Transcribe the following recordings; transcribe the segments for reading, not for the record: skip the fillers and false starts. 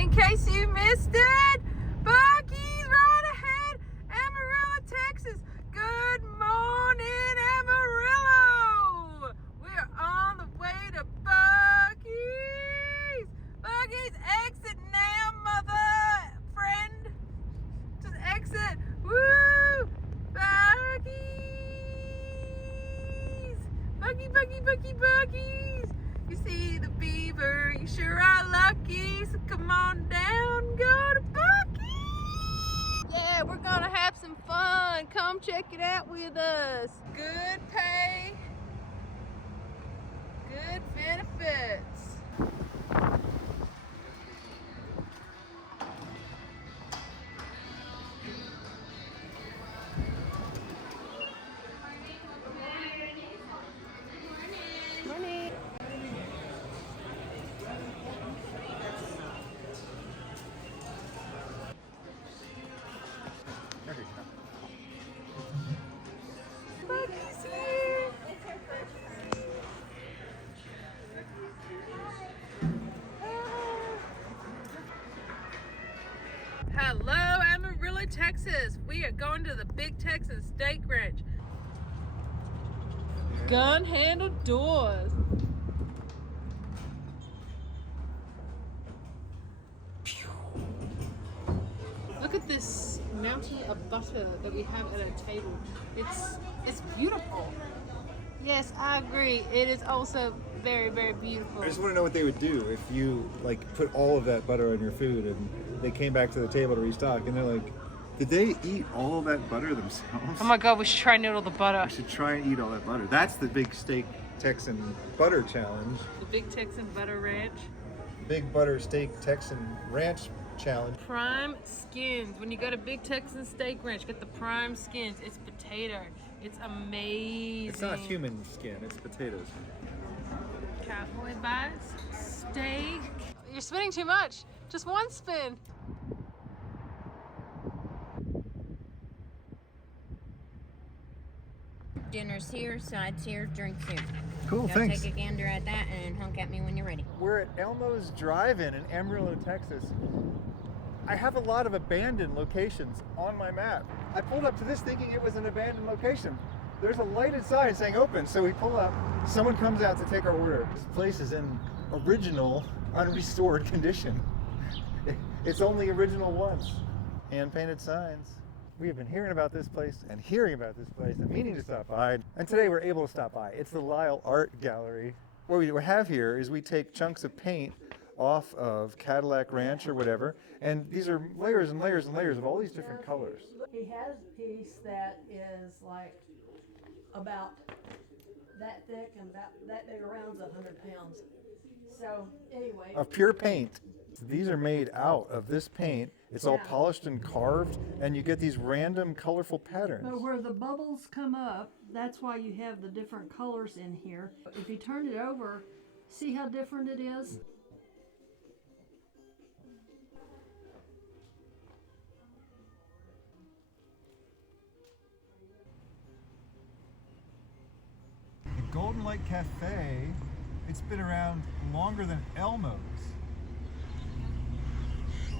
In case you missed it, Buc-ee's right ahead, Amarillo, Texas. Good morning, Amarillo. We're on the way to Buc-ee's. Buc-ee's, exit now, mother friend. Just exit. Woo! Buc-ee's. Buc-ee's. You see the beaver, you sure are lucky. So come on down, go to Buc-ee's. Yeah, we're gonna have some fun. Come check it out with us. Good pay, good benefits. Morning. Buc-ee's here. Hello, Amarillo, Texas. We are going to the Big Texan Steak Ranch. Gun handle doors. Look at this mountain of butter that we have at our table. It's beautiful. Yes, I agree. It is also very, very beautiful. I just want to know what they would do if you like put all of that butter on your food and they came back to the table to restock and they're like, did they eat all of that butter themselves? Oh my God, we should try noodle the butter. We should try and eat all that butter. That's the Big Steak Texan Butter Challenge. The Big Texan Butter Ranch. Big Butter Steak Texan Ranch Challenge. Prime skins. When you go to Big Texan Steak Ranch, get the prime skins. It's potato. It's amazing. It's not human skin, it's potatoes. Cowboy bites, steak. You're spinning too much. Just one spin. Dinner's here, sides here, drinks here. Cool, Go thanks. take a gander at that and honk at me when you're ready. We're at Elmo's Drive-In in Amarillo, Texas. I have a lot of abandoned locations on my map. I pulled up to this thinking it was an abandoned location. There's a lighted sign saying open, so we pull up. Someone comes out to take our order. This place is in original, unrestored condition. It's only original once. Hand-painted signs. We have been hearing about this place and hearing about this place and meaning to stop by. And today we're able to stop by. It's the Lyle Art Gallery. What we have here is we take chunks of paint off of Cadillac Ranch or whatever, and these are layers and layers and layers of all these different colors. He has a piece that is like about that thick and about that big, around 100 pounds. So anyway. Of pure paint. These are made out of this paint. It's all polished and carved, and you get these random colorful patterns. But where the bubbles come up, that's why you have the different colors in here. If you turn it over, see how different it is? The Golden Light Cafe, it's been around longer than Elmo's.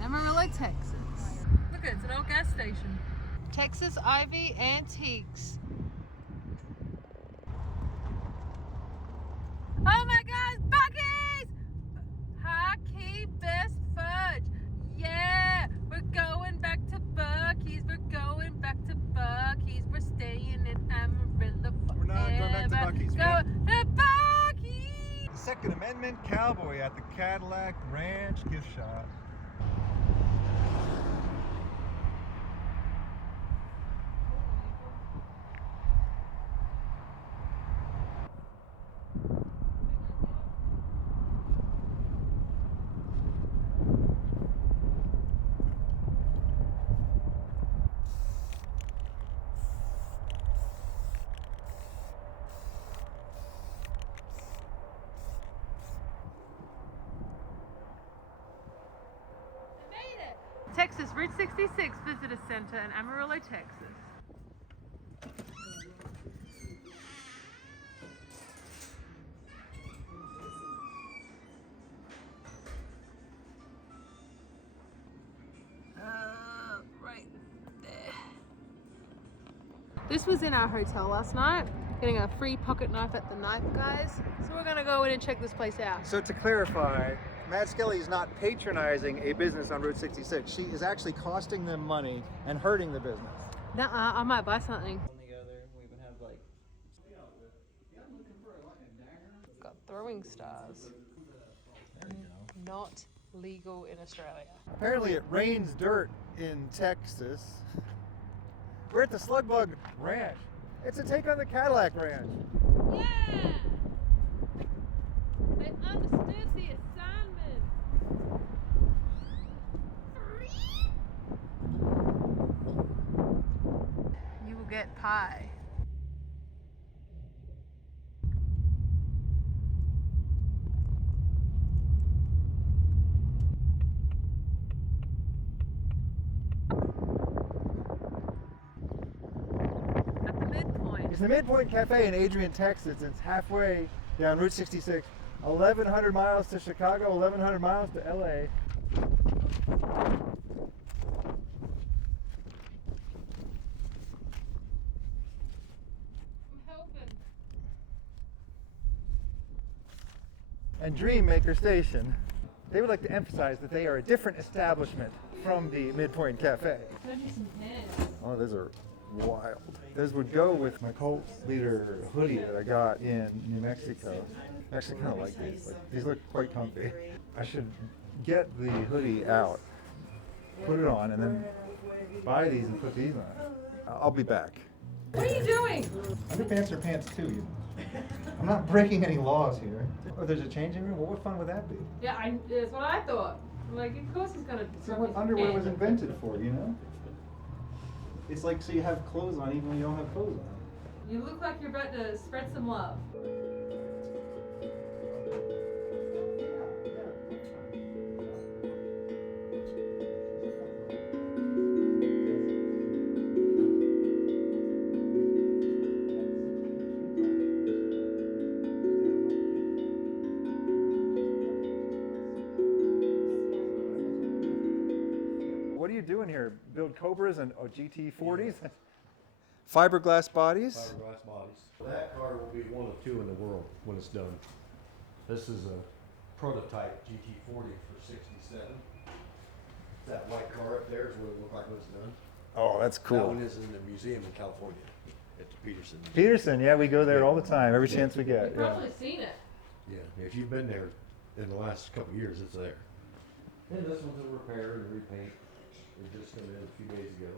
Amarillo, Texas. Look, it's an old gas station. Texas Ivy Antiques. Oh my gosh, Buc-ee's! Hockey best fudge. Yeah, we're going back to Buc-ee's. We're going back to Buc-ee's. We're staying in Amarillo forever. We're not going back to Buc-ee's. Go to Buc-ee's! Second Amendment Cowboy at the Cadillac Ranch gift shop. Texas Route 66 Visitor Center in Amarillo, Texas. This was in our hotel last night, getting a free pocket knife at the knife guys. So we're gonna go in and check this place out. So to clarify, Mad Skelly is not patronizing a business on Route 66. She is actually costing them money and hurting the business. Nuh-uh, I might buy something. Together, we even have like Got throwing stars. There you go. Not legal in Australia. Apparently it rains dirt in Texas. We're at the Slugbug Ranch. It's a take on the Cadillac Ranch. Yeah! They understood the assignment. You will get pie. At the midpoint. It's the Midpoint Cafe in Adrian, Texas. It's halfway down Route 66. 1,100 miles to Chicago, 1,100 miles to LA. I'm helping. And Dreammaker Station. They would like to emphasize that they are a different establishment from the Midpoint Cafe. Send me some pens. Oh, those are wild. Those would go with my cult leader hoodie that I got in New Mexico. I actually kind of like these. Like, these look quite comfy. I should get the hoodie out, put it on, and then buy these and put these on. I'll be back. What are you doing? Underpants are pants too. I'm not breaking any laws here. Oh, there's a changing room? Well, what fun would that be? Yeah, that's what I thought. I'm like, of course he's gonna. That's what underwear was invented for, you know? It's like so you have clothes on even when you don't have clothes on. You look like you're about to spread some love. What are you doing here? Build Cobras and GT40s? Fiberglass bodies? Fiberglass bodies. That car will be one of two in the world when it's done. This is a prototype GT40 for 67. That white car up there is what it looked like when it's done. Oh, that's That cool. one is in the museum in California at the Peterson. Peterson, yeah, we go there all the time, every chance we get. You've Yeah. probably seen it. Yeah, if you've been there in the last couple of years, it's there. And this one's a repair and repaint. It just come in a few days ago.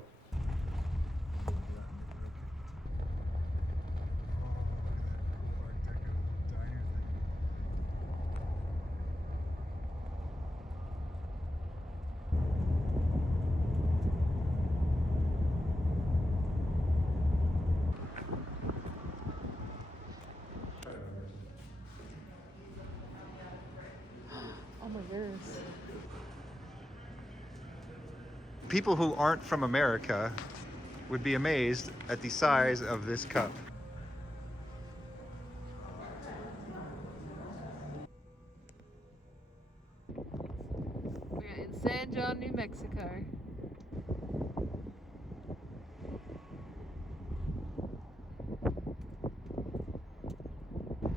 Oh my goodness. People who aren't from America would be amazed at the size of this cup. We're in San John, New Mexico.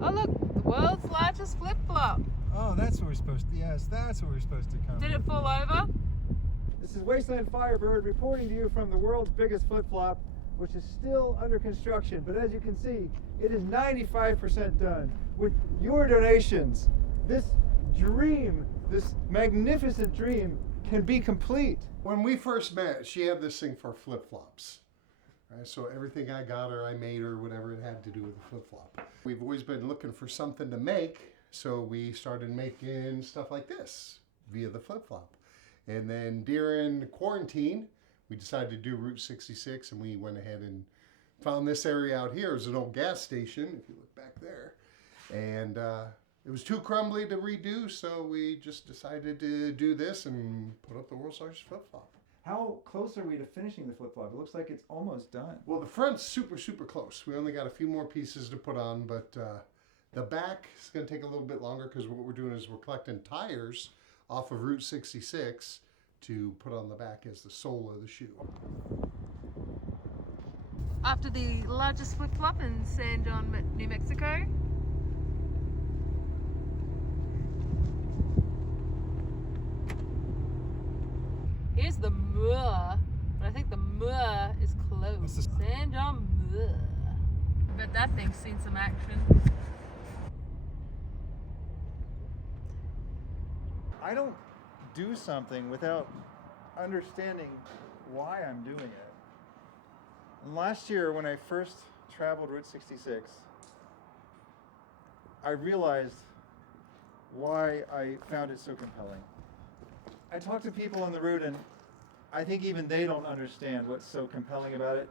Oh look, the world's largest flip-flop. Oh, that's where we're supposed to, yes, that's where we're supposed to come. Did it fall over? This is Wasteland Firebird reporting to you from the world's biggest flip-flop, which is still under construction. But as you can see, it is 95% done. With your donations, this dream, this magnificent dream, can be complete. When we first met, she had this thing for flip-flops. Right? So everything I got her, I made her, whatever it had to do with the flip-flop. We've always been looking for something to make, so we started making stuff like this via the flip-flop. And then during quarantine, we decided to do Route 66, and we went ahead and found this area out here. It was an old gas station, if you look back there. And it was too crumbly to redo, so we just decided to do this and put up the world's largest flip-flop. How close are we to finishing the flip-flop? It looks like it's almost done. Well, the front's super, super close. We only got a few more pieces to put on, but the back is going to take a little bit longer because what we're doing is we're collecting tires off of Route 66 to put on the back as the sole of the shoe. After the largest flip-flop in San John, New Mexico. Here's the Muir, but I think the Muir is closed. San John Muir. But that thing's seen some action. I don't do something without understanding why I'm doing it. And last year, when I first traveled Route 66, I realized why I found it so compelling. I talk to people on the route, and I think even they don't understand what's so compelling about it.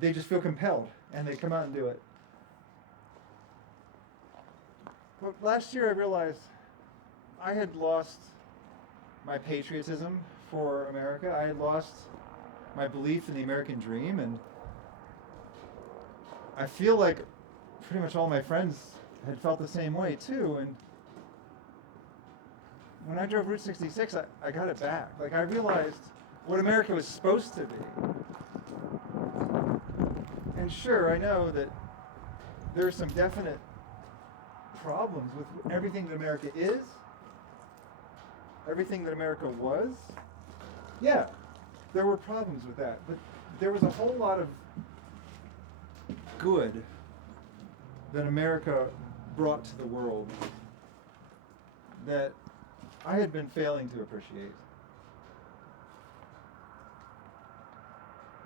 They just feel compelled, and they come out and do it. But last year I realized I had lost my patriotism for America. I had lost my belief in the American dream, and I feel like pretty much all my friends had felt the same way too. And when I drove Route 66, I got it back. Like, I realized what America was supposed to be. And sure, I know that there are some definite problems with everything that America is, everything that America was. Yeah, there were problems with that, but there was a whole lot of good that America brought to the world that I had been failing to appreciate.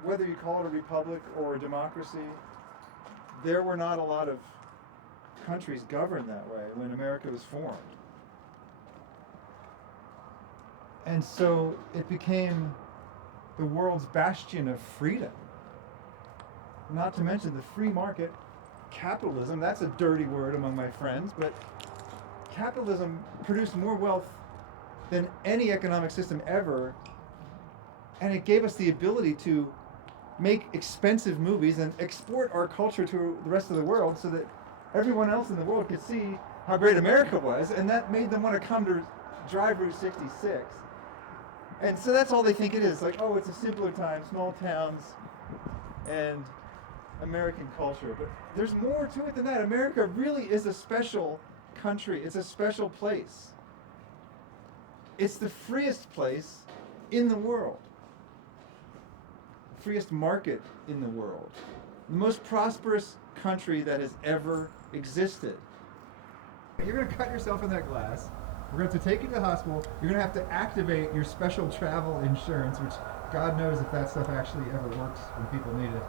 Whether you call it a republic or a democracy, there were not a lot of countries governed that way when America was formed. And so it became the world's bastion of freedom. Not to mention the free market, capitalism, that's a dirty word among my friends, but capitalism produced more wealth than any economic system ever, and it gave us the ability to make expensive movies and export our culture to the rest of the world so that everyone else in the world could see how great America was, and that made them want to come to drive Route 66. And so that's all they think it is, like, oh, it's a simpler time, small towns, and American culture. But there's more to it than that. America really is a special country. It's a special place. It's the freest place in the world. The freest market in the world. The most prosperous country that has ever existed. You're going to cut yourself in that glass. We're going to have to take you to the hospital. You're going to have to activate your special travel insurance, which God knows if that stuff actually ever works when people need it.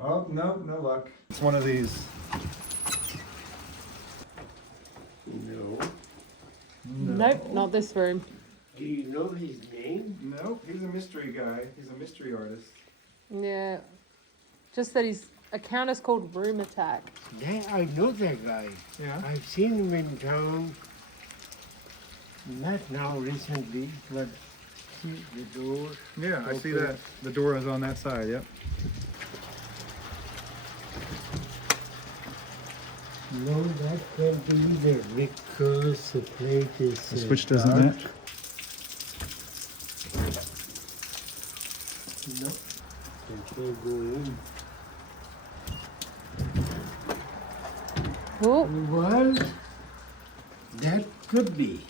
Oh, no, no luck. It's one of these. No. Nope, not this room. Do you know his name? No, he's a mystery guy. He's a mystery artist. Yeah. Just that his account is called Room Attack. Yeah, I know that guy. Yeah. I've seen him in town. Not now recently, but see the door. Yeah, I see open. that. The door is on that side, yep. No, that can't be either because the plate is. The switch doesn't dark. match. No, it can't go in. Oh, Well, that could be.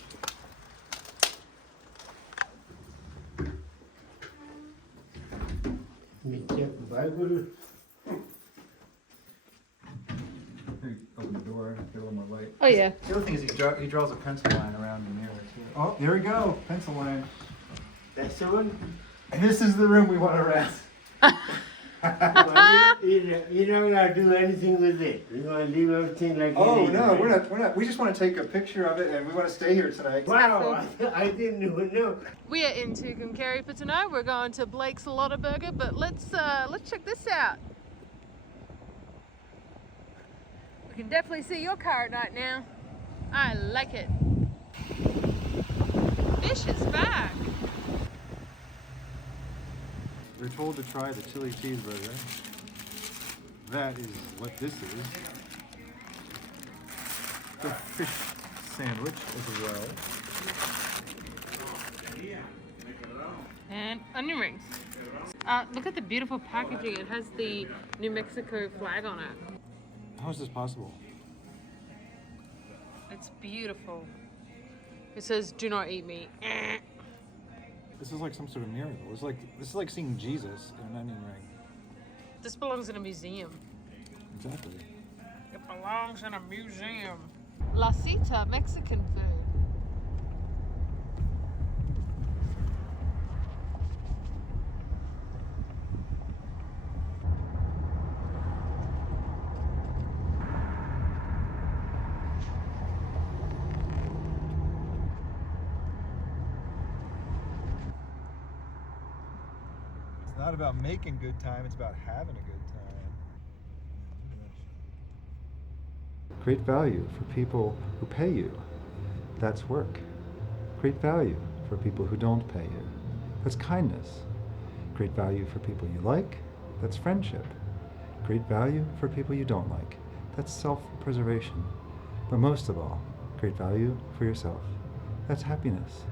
Let me check Bible. Open the door, get a little more light. oh yeah. The other thing is he draws a pencil line around the mirror too. Oh, there we go, pencil line. That's the one. And this is the room we want to rest. Well, you're not gonna do anything with it. You're gonna leave everything like Oh it is. no, right? we're not. We just want to take a picture of it, and we want to stay here tonight. Wow, I didn't even know. We are in Tucumcari for tonight. We're going to Blake's Lotta Burger, but let's check this out. We can definitely see your car at night now. I like it. Fish is back. We're told to try the chili cheeseburger. That is what this is. The fish sandwich as well. And onion rings. Look at the beautiful packaging. It has the New Mexico flag on it. How is this possible? It's beautiful. It says, "Do not eat meat." This is like some sort of miracle. This is like seeing Jesus in an onion ring. This belongs in a museum. Exactly. It belongs in a museum. La Cita, Mexican food. It's not about making good time, it's about having a good time. Create value for people who pay you. That's work. Create value for people who don't pay you. That's kindness. Create value for people you like. That's friendship. Create value for people you don't like. That's self-preservation. But most of all, create value for yourself. That's happiness.